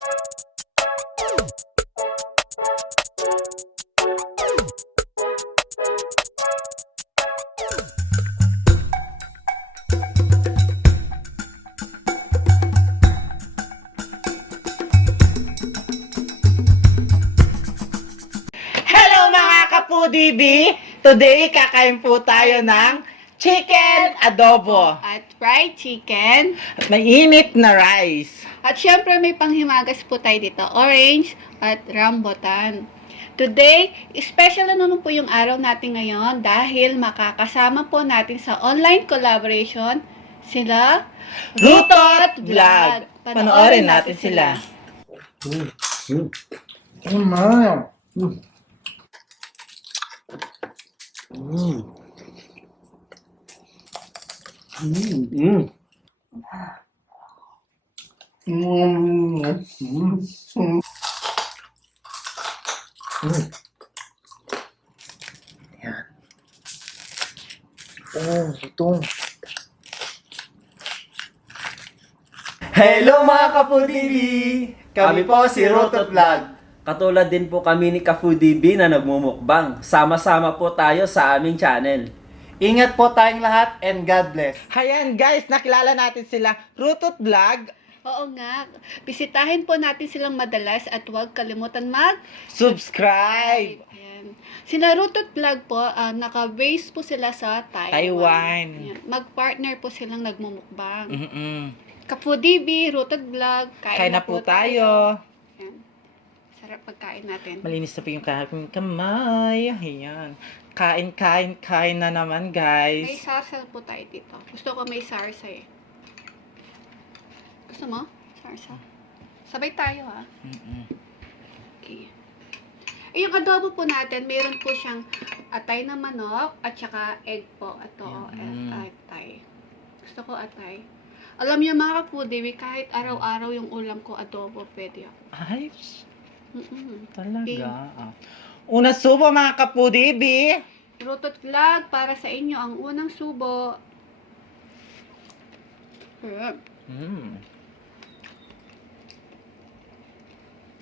Hello mga ka-foodie! Today, kakain po tayo ng chicken adobo At fried chicken. at mainit na rice. At syempre may panghimagas po tayo dito. Orange at rambutan. Today, special na naman po yung araw natin ngayon dahil makakasama po natin sa online collaboration sila Rutot Vlog. Panoorin natin sila. Hello mga Ka-Foodie! Kami po si Rutot Vlog. Katulad din po kami ni Ka-Foodie na nagmumukbang. Sama-sama po tayo sa aming channel. Ingat po tayong lahat and God bless. Ayan guys, nakilala natin sila. Rutot Vlog. Oo nga, bisitahin po natin silang madalas at huwag kalimutan Subscribe! Ayan. Sina Rutot Vlog po, naka-base po sila sa Taiwan. Taiwan. Ayan. Mag-partner po silang nagmumukbang. Ka-foodie, Rutot Vlog, kain na po tayo. Ayan. Sarap pagkain natin. Malinis na po yung kamay. Ayan. Kain na naman May guys. sarsa po tayo dito. Gusto ko may sarsa eh. Gusto mo? Sarsa. Sabay tayo ha. Okay. Yung adobo po natin, meron po siyang atay na manok at saka egg po. Ito, atay. Gusto ko atay. Alam niyo mga ka-foodie, kahit araw-araw yung ulam ko adobo, pwede ako. Ay, talaga. Okay. Una subo mga ka-foodie. Rutot Vlog, para sa inyo ang unang subo.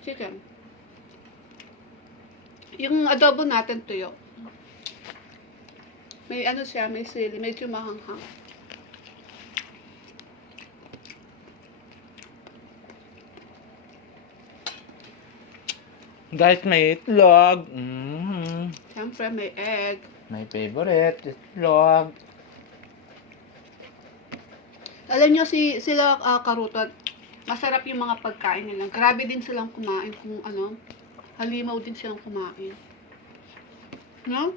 Chicken. Yung adobo natin tuyo. May ano siya, may sili, medyo mahanghang. Guys, may itlog. Siyempre may egg. My favorite, itlog. Alam nyo sila karutot, masarap yung mga pagkain nila. Grabe din silang kumain kung ano, halimaw din silang kumain. No?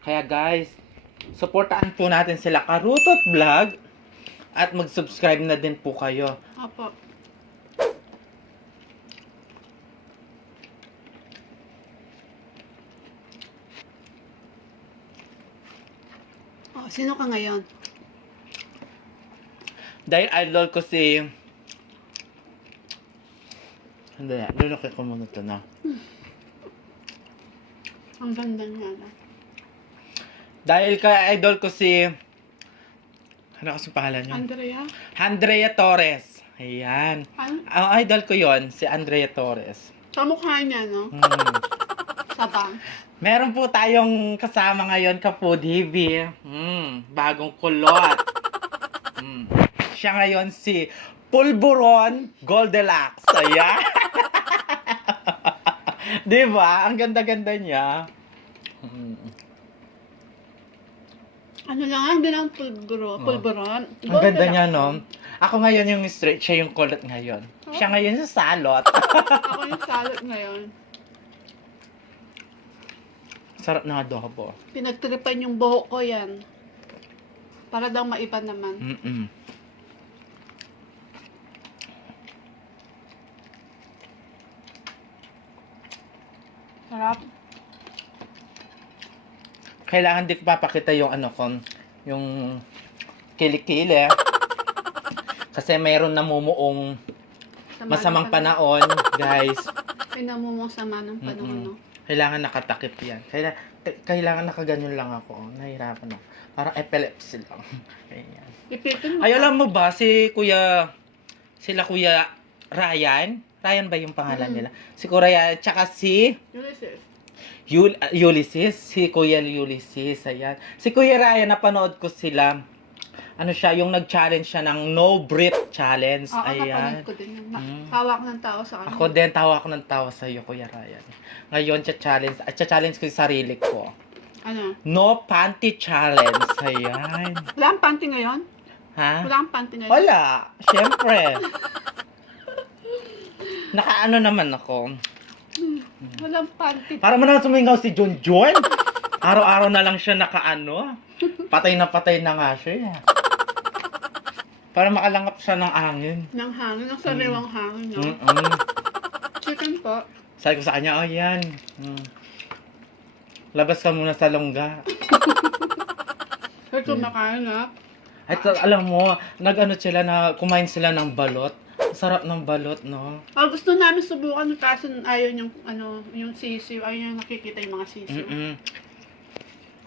Kaya guys, supportaan po natin sila Karutot Vlog at mag-subscribe na din po kayo. Apo. Oh, sino ka ngayon? Dahil idol ko si... Hindi, lulukit ko muna ito na. Ang ganda niya na. Dahil ka idol ko si... Ano kasi pangalan niyo? Andrea? Andrea Torres. Ayan. Ano? Ang idol ko yon si Andrea Torres. Sa mukha niya, no? Sabang. Meron po tayong kasama ngayon, ka-foodie. Bagong kulot. Siya ngayon si Pulburon Goldilocks. Ayan. Diba? Ang ganda-ganda niya. Ano lang, hindi lang pulburon. Ang ganda niya, no? Ako ngayon yung straight, siya yung kulot ngayon. Siya ngayon yung salot. Ako yung salad ngayon. Sarap ng adobo. Pinagtripan yung buhok ko yan. Para daw maiba naman. Sarap. Kailangan di ko papakita yung ano ko, yung kilikili. Kasi mayroon namumuong masamang panahon, guys. Pinamumong sama ng panahon, no? Kailangan nakatakip yan. kailangan nakaganyan lang ako. Nahirapan ako. Parang epilepsy lang. Ganyan. Ipitin mo. Ay, alam mo ba, Kuya Ryan? Ryan ba yung pangalan nila? Si Kuya, tsaka si Ulysses. Ulysses. Si Kuya Ulysses, ayan. Si Kuya Ryan, napanood ko sila. Ano siya, yung nag-challenge siya ng no breath challenge. Oo, Ayan. napanood ko din yun. Mm. Tawa ko ng tao sa kanya. Ako din, tawa ako ng tawa sa iyo, Kuya Ryan. Ngayon, challenge ko yung sarili ko. Ano? No panty challenge. Ayan. Wala kang panty ngayon? Ha? Wala kang panty ngayon? Wala. Siyempre. Nakaano naman ako. Walang panty. Para mo na sumingaw si John John. Araw-araw na lang siya nakaano. Patay na nga siya. Para makalangap siya ng angin. Ng hangin, ng sariwang hangin, no? Mm-mm. Chicken po. Sabi ko sa kanya, oh yan. Labas ka muna sa longga. Kaya kumakain, ha? At alam mo, kumain sila ng balot. Sarap ng balot, no? Gusto namin subukan, kaso ayaw yung sisiw. Ayaw yung nakikita yung mga sisiw. Mm-mm.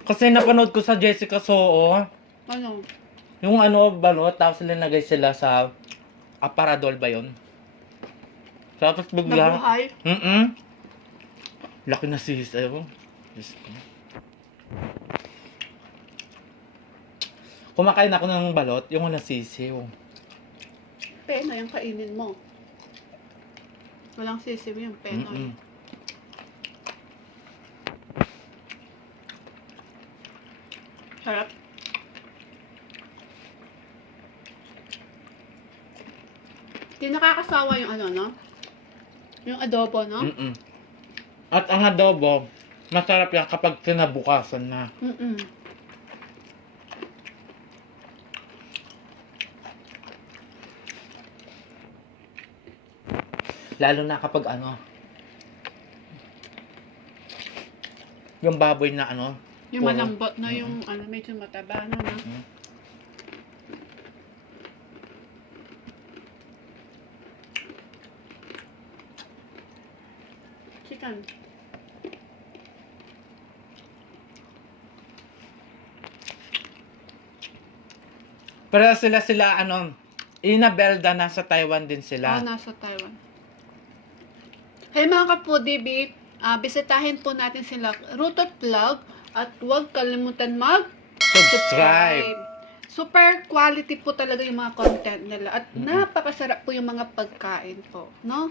Kasi napanood ko sa Jessica Soo, Ano? yung balot, tapos linagay sila sa aparador ba yun? Tapos bigla, Nabuhay. laki na sisiw. Diyos ko. Kumakain ako ng balot, yung wala sisiw. Pena yung kainin mo. Walang sisiw yung penoy. Sarap. Di nakakasawa yung no? Yung adobo, no? At ang adobo, masarap yan kapag kinabukasan na. Lalo na kapag yung baboy na Yung puro. malambot na yung medyo mataba na, no? Chicken. Pero sila Inabelda, nasa Taiwan din sila. Nasa Taiwan. Hey mga ka-foodie, bisitahin po natin sila Rutot Vlog at huwag kalimutan Subscribe. Super quality po talaga yung mga content nila at napakasarap po yung mga pagkain po, no?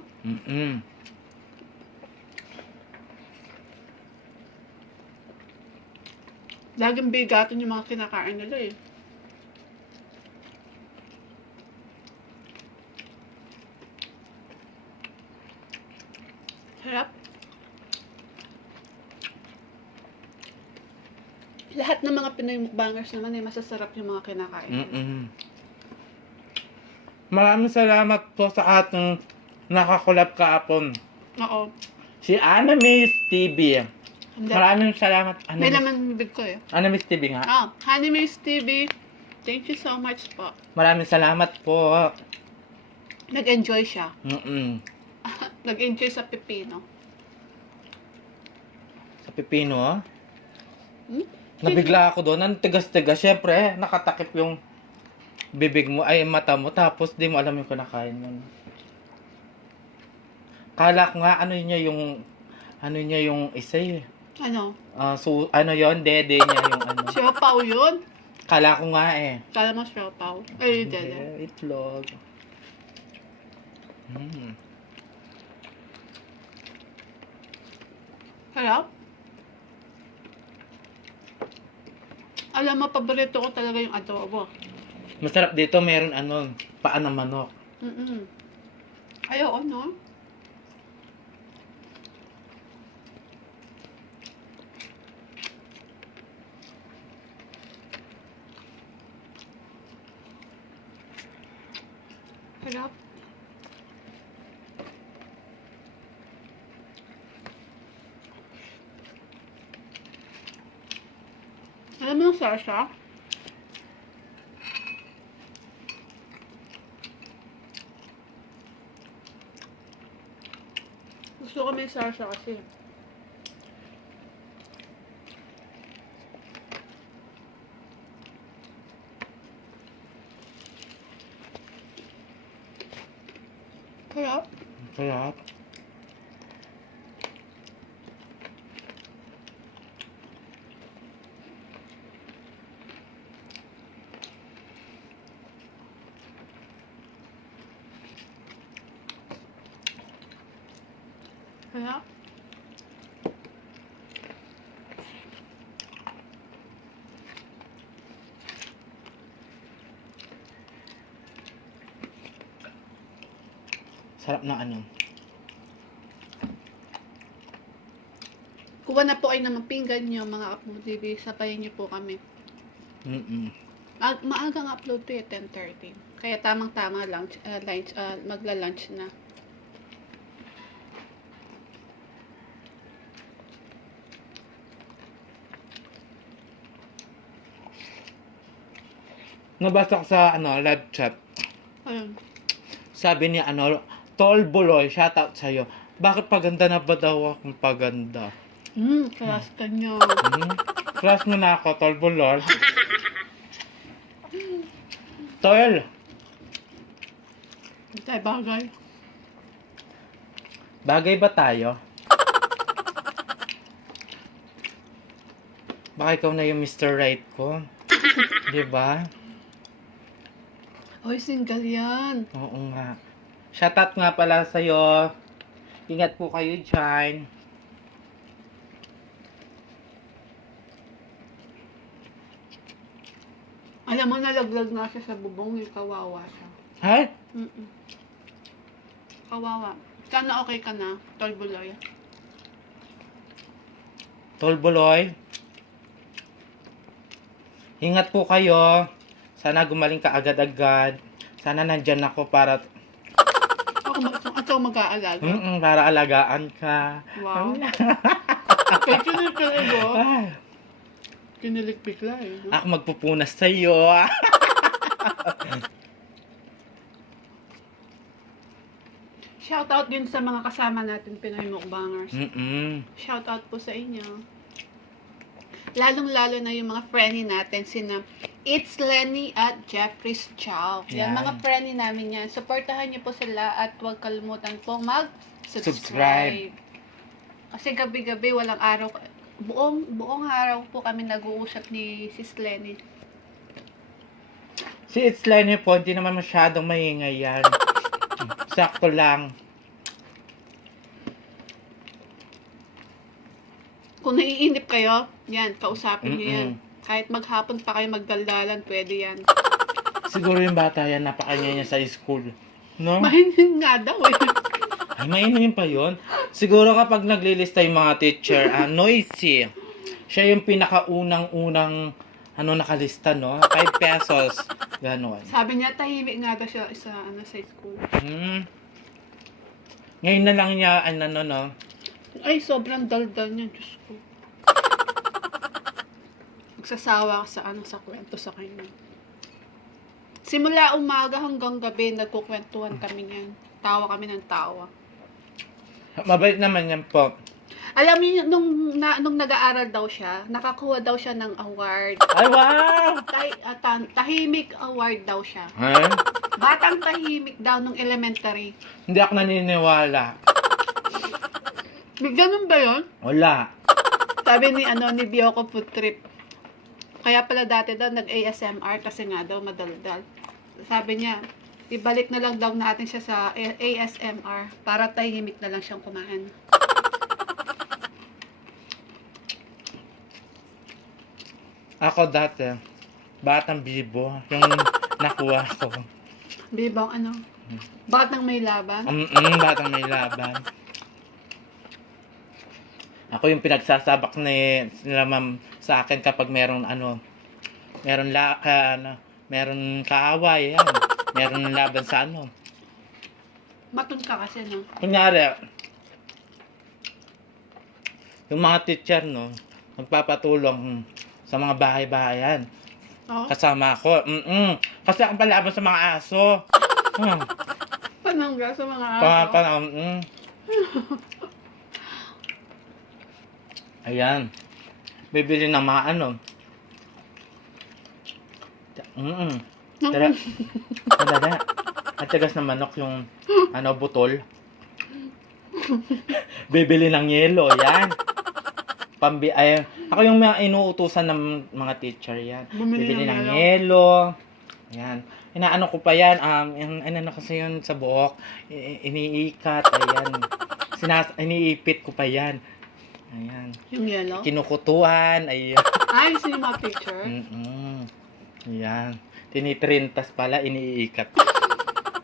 Laging bigatin yung mga kinakain nila eh. Sarap. Lahat ng mga Pinoy mukbangers naman ay masasarap yung mga kinakain. Maraming salamat po sa ating nakakulab kaapon. Oo. Si Anamis TV. Hindi. Maraming salamat, May Anamis. laman bibig ko eh. Anamis TV nga. Honeymaze TV. Thank you so much po. Maraming salamat po. Nag-enjoy siya. Nag-enjoy sa pipino. Sa pipino, nabigla ako doon. Ang tigas-tigas. Siyempre, nakatakip yung bibig mo, ay mata mo, tapos di mo alam yung kinakain mo. Kala ko nga, ano niya yung isa eh. Ano? Yon, dede niya yung Siopaw yun? Kala ko nga eh. Kala mo siopaw. Ay, dede. Itlog. Sarap? Alam mo, paborito ko talaga yung adobo. Masarap dito, meron paa ng manok. Ayaw, no? Sarap. Alam mo yung sarsa? Gusto ko may sarsa kasi. Sarap. Kaya, Sarap na ano. kuha na po kayo ng mga pinggan nyo, mga upload TV. Sabayin nyo po kami. Mm-mm. Maagang upload to 10:30. Kaya tamang-tama lunch, magla-lunch na. Nabasa ko sa ano, live chat. Ayun. Sabi niya ano, Tol Buloy, shoutout sa'yo. Bakit paganda na ba daw akong paganda? Class ka nyo. Crush mo na ako, Tol Buloy. Tol, Tay bagay. bagay ba tayo? Baka ikaw na yung Mr. Right ko. Di ba? Hoy, single yan. Oo nga. Shoutout nga pala sa'yo. Ingat po kayo dyan. Alam mo, nalaglag na siya sa bubong. Yung kawawa siya. Ha? Kawawa. Sana okay ka na, Tol Buloy. Tol Buloy. Ingat po kayo. Sana gumaling ka agad-agad. Sana nandyan ako para Ako mag-aalaga. para alagaan ka. Wow. Kaya kinilig ko. Ay, Kinilig bigla eh. No? ako magpupunas sa'yo. Shoutout din sa mga kasama natin Pinoy Mukbangers. Shoutout po sa inyo. Lalong-lalo na yung mga friendly natin, sina It's Lenny at Jeffrey's Chow. Yan, Yan. mga friendly namin yan. Supportahan niyo po sila at huwag kalimutan po Subscribe. mag-subscribe. Kasi gabi-gabi, walang araw. Buong araw po kami nag-uusap ni Sis Lenny. Si It's Lenny po, hindi naman masyadong maingay yan. Sakto lang. Kung naiinip kayo, yan, kausapin niyo yan. Mm-mm. Kahit maghapon pa kayo magdaldalan, pwede yan. Siguro yung bata yan, napakanya niya sa school. No? Mahinin nga daw eh. Ay, mainin pa yun. Siguro kapag naglilista yung mga teacher, noisy. Siya yung pinakaunang-unang nakalista, no? 5 pesos. Ganon. Sabi niya, tahimik nga daw siya sa school. Ngayon na lang niya, no? Ay, sobrang daldal niya, Diyos ko. Magsasawa ka sa kwento sa kanya. Simula umaga hanggang gabi, nagkukwentuhan kami niyan. Tawa kami ng tawa. Mabait naman yan po. Alam niyo, nung nag-aaral daw siya, nakakuha daw siya ng award. Ay, wow! Tahimik award daw siya. Ha? Batang tahimik daw nung elementary. Hindi ako naniniwala. May ganun ba yun? Wala. Sabi ni Bioko Food Trip. Kaya pala dati daw nag-ASMR kasi nga daw madaldal. Sabi niya, ibalik na lang daw natin siya sa ASMR para tahimik na lang siyang kumain. Ako dati, batang bibo, yung nakuha ko. Bibang batang may laban. Batang may laban. Ako yung pinagsasabak nila ma'am sa akin kapag meron meron kaaway, yan. Meron laban sa Matun ka kasi, no? Kunyari, yung mga teacher, no, magpapatulong sa mga bahay-bahayan. Oh, Kasama ako. Kasi akong palaban sa mga aso. panangga sa mga aso. Ayan. Bibili ng mga Tara. At tagas na manok yung butol. Bibili ng yelo, yan. Ako yung mga inuutusan ng mga teacher, yan. Bumili Bibili ng ng yelo. Yan. Inaano ko pa yan, ano kasi yun sa buhok, iniikat, ayan. Iniipit ko pa yan. Ayan. Yung yellow? Kinukutuan, ayan. Ay, gusto yung mga picture? Ayan. Tinitrintas pala, iniikat.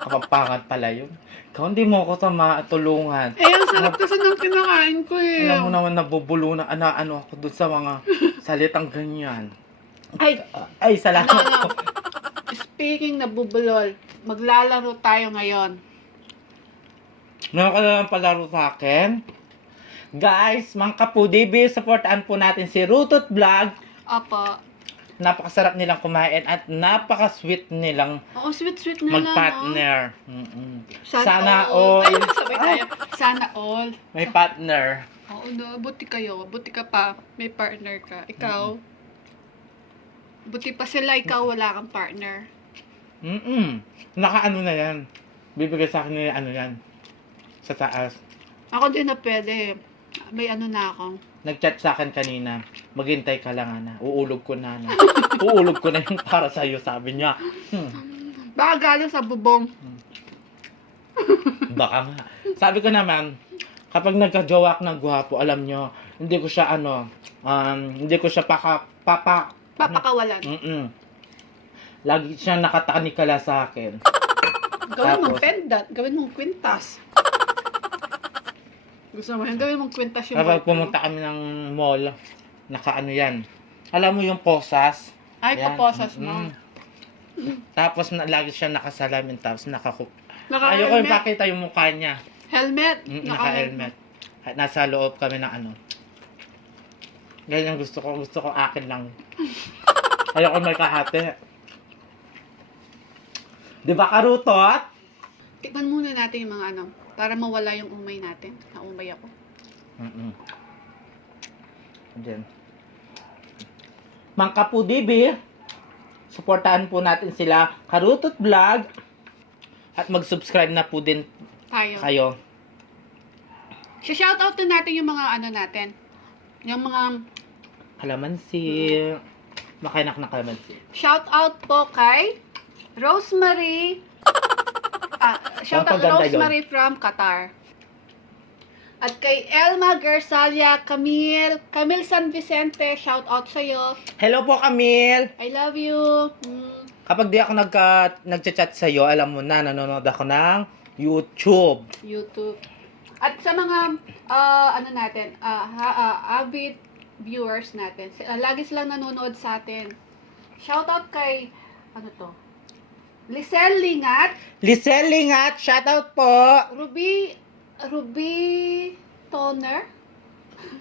Kapampangan pala yun. Ikaw hindi mo ako sa matulungan. Eh, ang sarap kasi ng kinakain ko eh. Alam mo naman nabubulo na ano ako doon sa mga salitang ganyan. Ay, salamat ano, po. speaking na bubulol, maglalaro tayo ngayon. Nakakalalang palaro sa akin. Guys, mga kapudibi, supportaan po natin si Rutot Vlog. Opo. Napakasarap nilang kumain at napaka-sweet nilang Oo, sweet-sweet na lang, no? mag-partner. Sana all. all. Ay, sabay tayo. Sana all. May partner. Oo, no. Buti kayo. Buti ka pa. May partner ka. Ikaw. Buti pa sila. Ikaw wala kang partner. Naka-ano na yan. Bibigay sa akin nila ano yan. Sa taas. Ako din na pwede. May ano na ako. Nag-chat sa akin kanina. Maghintay ka lang, Ana. Uulog ko na. Uulog ko na yung para sa'yo, sabi niya. Baka galing sa bubong. Baka nga. Sabi ko naman, kapag nagka-jowa ng gwapo, alam nyo, hindi ko siya hindi ko siya Papakawalan. Lagi siya nakatanikala sa akin. Gawin mong Tapos- pendant. Gawin mong kwintas. Gusto mo yan? Gawin mong kwintas yung Kapag buhok mo. pumunta kami ng mall, naka-ano yan. Alam mo yung posas? Ay, Yan. paposas mo. Tapos lagi siya nakasalamin, tapos nakakup. Ayoko yung Naka-helmet. pakita yung mukha niya. Helmet. Naka-helmet. At nasa loob kami ng ano. Ganyan gusto ko. Gusto ko akin lang. Ayoko may kahati. Di ba, Karutot? Tikman muna natin yung mga ano. Para mawala yung umay natin. Naumay ako. Diyan. Mga kapudibi, supportahan po natin sila, Karutot Vlog, at mag-subscribe na po din Tayo. kayo. Shoutout na natin yung mga ano natin. Yung mga Kalamansi. Makainak na kalamansi. shoutout po kay Rosemary. Shoutout Maganda Rosemary from Qatar. At kay Elma Gersalia Camille San Vicente, shoutout sa'yo. Hello po, Camille! I love you. Kapag di ako nagchat sa'yo, alam mo na, nanonood ako ng YouTube. YouTube. At sa mga ano natin, avid viewers natin, lagi silang nanonood sa atin. Shoutout kay ano to? Lisel Lingat, Lisel Lingat, shoutout po! Ruby Toner.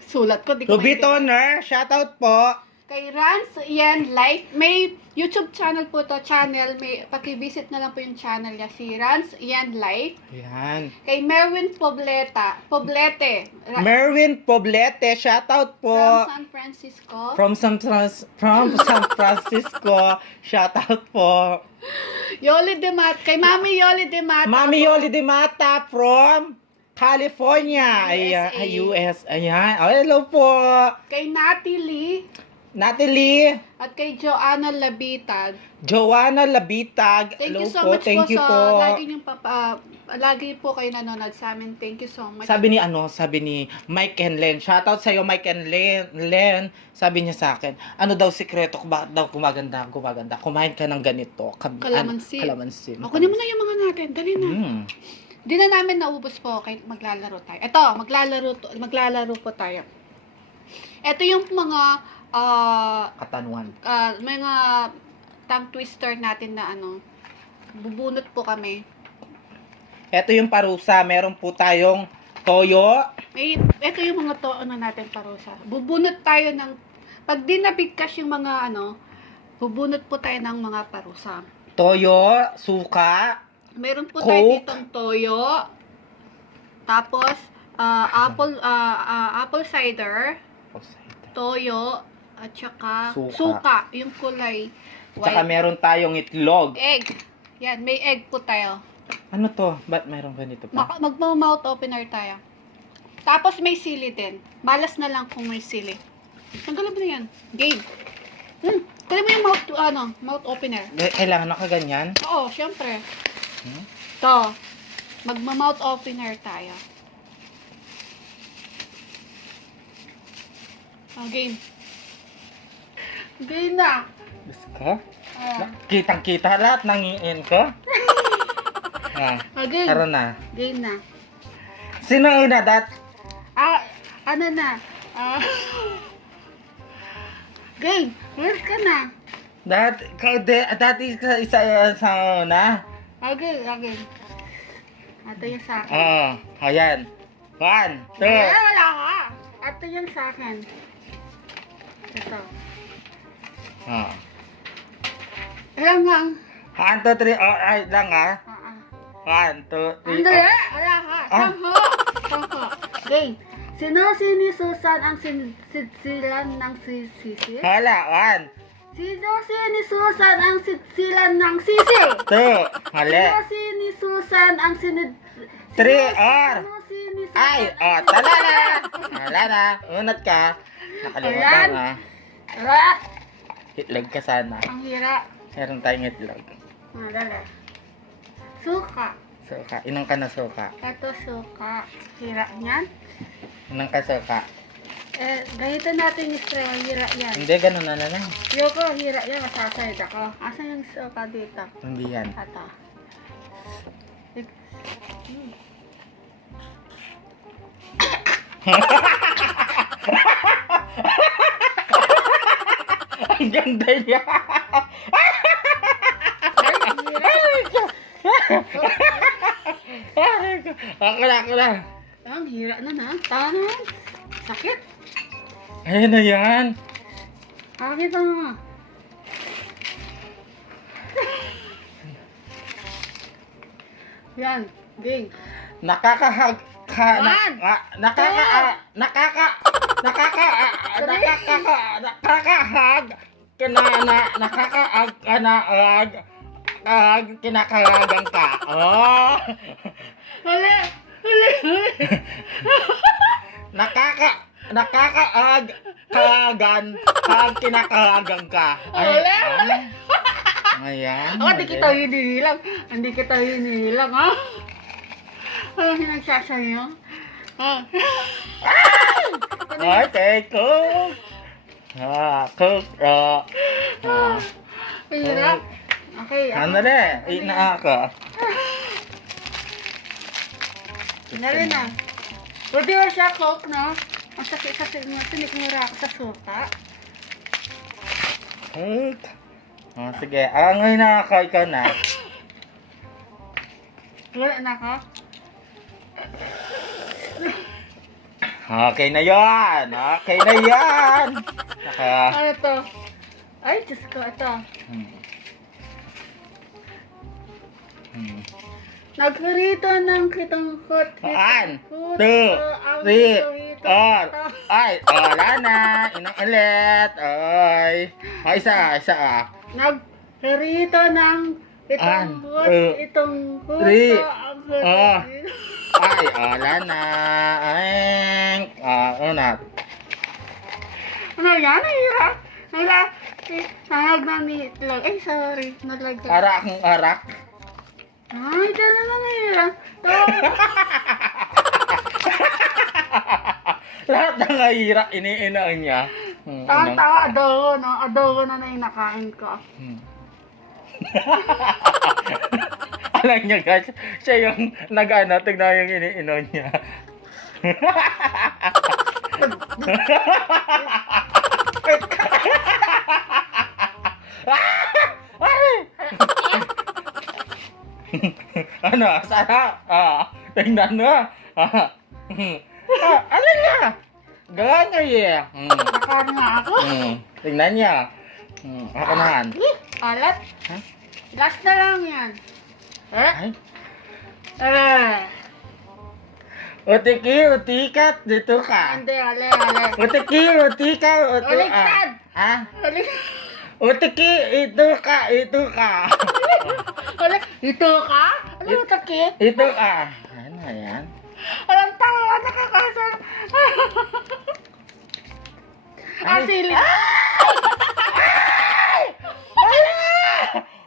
Sulat ko, di ko Ruby maintindihan. Toner, shoutout po! Kay Rans Yan Life. May YouTube channel po to. May paki-visit na lang po yung channel niya. Si Rans Yan Life. Ayan. Kay Merwin Poblete. Merwin Poblete, shoutout po! From San Francisco. Shoutout po! Kay Mami Yoli De Mata. Mami po. Yoli de Mata from California. USA. US. Ayan. Oh, hello po. Kay Natalie. Natalie. At kay Joanna Labitag. Joanna Labitag. Thank hello you so po. much Thank po you sa po. lagi po kayo nanonood sa amin. Thank you so much. Sabi ni Mike and Len. Shoutout sa iyo, Mike and Len. Sabi niya sa akin, ano daw sikreto ko, bakit daw gumaganda. Kumain ka ng ganito. Kalamansi. Kalamansi. O, kunin mo na yung mga natin. Dali na. Di na namin naubos po. Kaya maglalaro tayo. Ito, maglalaro po tayo. Ito yung mga Katanungan. mga tongue twister natin na ano. Bubunot po kami. Ito yung parusa. Meron po tayong toyo. Ito yung mga natin parusa. Bubunot tayo ng, pag di nabigkas yung mga bubunot po tayo ng mga parusa. Toyo, suka, Meron po Coke. tayo ditong toyo. Tapos, apple cider, toyo, at saka Suka. suka, yung kulay tsaka white. meron tayong itlog. Egg. Yan, may egg po tayo. Ano to? Ba't mayroong ganito pa? Magmamouth opener tayo. Tapos may sili din. Balas na lang kung may sili. Tanggalin mo na yan. Game. Tanggalin mo yung mouth opener. Kailangan nakaganyan? Oo, syempre. Hmm? To. Magma-mouth opener tayo. Oh, game. Game na. Gusto ko? Ah. Kitang-kita lahat ng iin ko. Oh, game. Tara na. Game na. Sino una, Dat? Ano na? Game. Where's ka na? Dati isa sa una. Okay. Ito yung sa akin. Ayan. 1, 2. Wala ka. Ito yung sa akin. Ito. Alam nga. 1, 2, 3. Alright lang ha. 1, 2, 3. Andali. Wala ka. Sampo. Game. Sino sinisusan ang sitsilan ng sisi? Hala. 1, Sino sinisusan ang sitsilan ng sisi? 2. Hala. Sino sinisusan ang 3. Sino sinisusan Ay, ang tala na. Wala na. Unat ka. Nakalimutan Ayan. ha. Wala. Itlog ka sana. Ang hira. Meron tayong itlog. Dala. Suka. Suka. Inang ka na suka. Ito suka. Hira niyan. Inang ka suka. Ganito natin yung spray. Hira yan. Hindi, ganun na lang. Yoko, hira yan. Masasayad ako. Asan yung suka dito? Hindi yan. Ito. Ang ganda niya. Ako na. Ang hira na. Tanan. Sakit. Ayun na yan. Kakita mo. Yan. Ging. Nakakahag One, kinakalagan ka. Oh. Huli. Nakakaag kinakalagan ka. Huli. Ayan. Hindi kita hinihilang, ha? Ano nagsasayo? Okay, cook. Cook. Hirap. Okay. Ano rin? Ina ako. Dali na. Pwede ba siya cook, no? Ang sakit kasi sinikmura ako sa suka. Cook. Sige. Ngayon na ako. Ikaw na. Wala na ka? Okay na yan. Ano to? Ay, Diyos ko, ito. Nagkarito ng kitang hot. 1, 2, 3, 4. Ay, wala na. Inang ulit. Ay. Isa. Nagkarito ng itong hot. Itong hot. Ang hot. Ay, wala na. Ay. Unat. Ano yan? Nahira. Sanag na ni itlog. Ay, sorry. Nalaglag. Para akong arak. Ay, dyan na nahira. Lahat ng kahira, iniinaan niya. Tawa-tawa, adobo, no? Adobo na na yung nakain ko. Alam niya guys, siya yung nag-ano, tignan yung iniinom niya. Ano, sarap. Tingnan mo. Ano niya? Gawa niya eh. Nakain nga ako. Tingnan niya. Ako naman. Alat. Ha? Last na lang yan. Ay. Eh. Utikat, dito ka. Hindi, ale. Utika. Baliktad. Ha? Balik. Ito ka. Ito ka? Ano utiki? Ito ka. Ano yan? Alam tawa, nakakasar. Sili.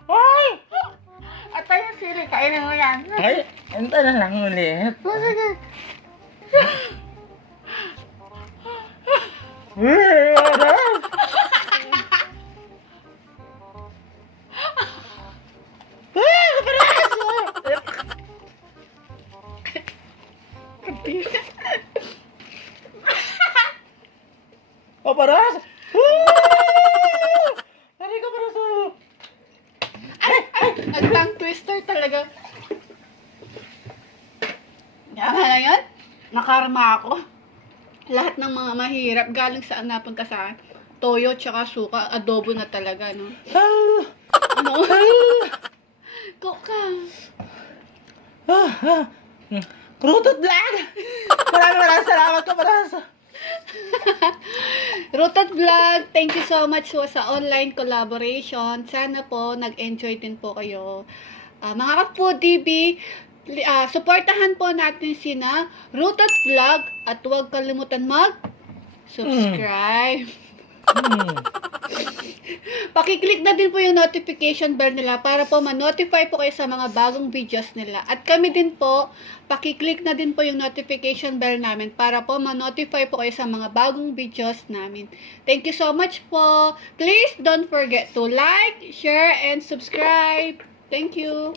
Ay! Atay yung sili, kainin mo yan. Ay! Ito na lang ulit. Sige. Oh, paras! Hari ka paras! Ang tongue twister talaga. Yan na yan. Nakarma ako. Lahat ng mga mahirap, galing saan napunta sa akin. Toyo, tsaka suka, adobo na talaga, no? Ano? Kuka. Krutot vlog! Maraming salamat ka paras! Rooted Vlog, thank you so much po sa online collaboration. Sana po nag-enjoy din po kayo. Mga ka-Foodie B, supportahan po natin sina Rooted Vlog at huwag kalimutan mag-subscribe. Pakiclick na din po yung notification bell nila para po ma-notify po kayo sa mga bagong videos nila. At kami din po, pakiclick na din po yung notification bell namin para po ma-notify po kayo sa mga bagong videos namin. Thank you so much po. Please don't forget to like, share, and subscribe. Thank you.